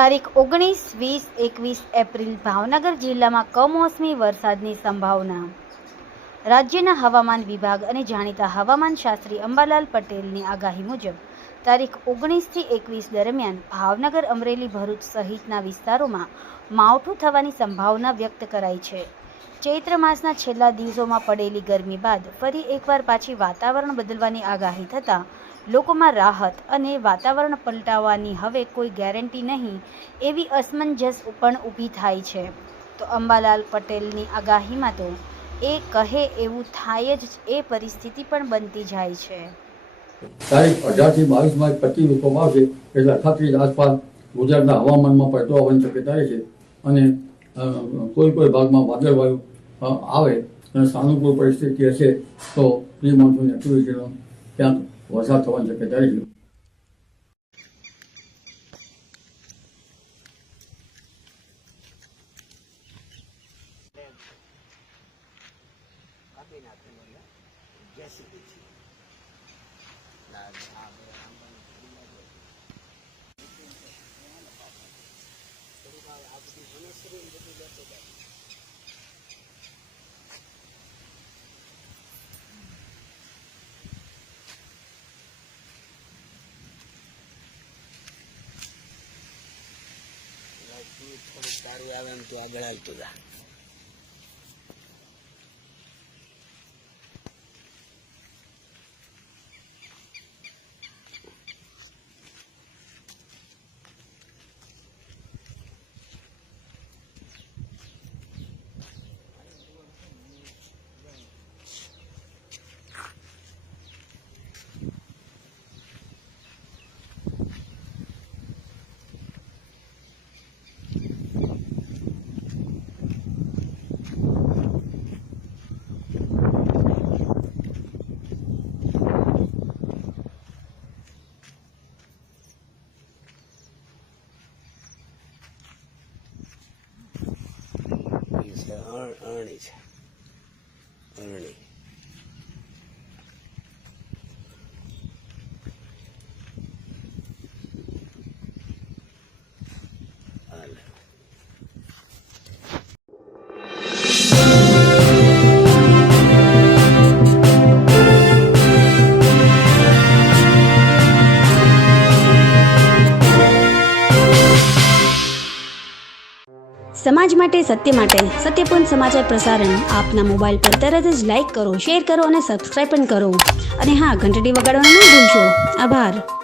તારીખ 19, 20, 21 એપ્રિલ ભાવનગર જિલ્લામાં કમોસમી વરસાદની સંભાવના। રાજ્યના હવામાન વિભાગ અને જાણીતા હવામાન શાસ્ત્રી અંબાલાલ પટેલની આગાહી મુજબ તારીખ 19 થી 21 દરમિયાન ભાવનગર, અમરેલી, ભરૂચ સહિતના વિસ્તારોમાં માવઠું થવાની સંભાવના વ્યક્ત કરાઈ છે। ચૈત્ર માસના છેલ્લા દિવસોમાં પડેલી ગરમી બાદ ફરી એકવાર પાછી વાતાવરણ બદલવાની આગાહી થતાં લોકોમાં રાહત અને વાતાવરણ પલટાવાની હવે કોઈ ગેરંટી નહીં એવી અસમંજસ પણ ઊભી થાય છે। તો અંબાલાલ પટેલની આગાહીમાં તો એ કહે એવું થાય જ એ પરિસ્થિતિ પણ બનતી જાય છે। તારીખ 18 થી 22 માર્ચ 25 ઋતુમાં આવશે એટલે 38 આસપાસ ગુજરાતના હવામાનમાં પલટો આવવાની શક્યતા છે અને કોઈ ભાગમાં વાદળવાયુ આવે અને સાનુકૂળ પરિસ્થિતિ હશે તો પ્રી મોન્સૂન એક્ટિવિટીનો ક્યાંક વરસાદ થવાની શક્યતા છે। થોડુંક સારું આવે એમ તો આગળ હાલતું જા। અરણી છે, અરણી સમાજ માટે, સત્ય માટે, સત્યપૂર્ણ સમાચાર પ્રસારણ આપના મોબાઈલ પર તરત જ લાઈક કરો, શેર કરો અને સબસ્ક્રાઈબ પણ કરો અને હા, ઘંટડી વગાડવાનું ન ભૂલશો। આભાર।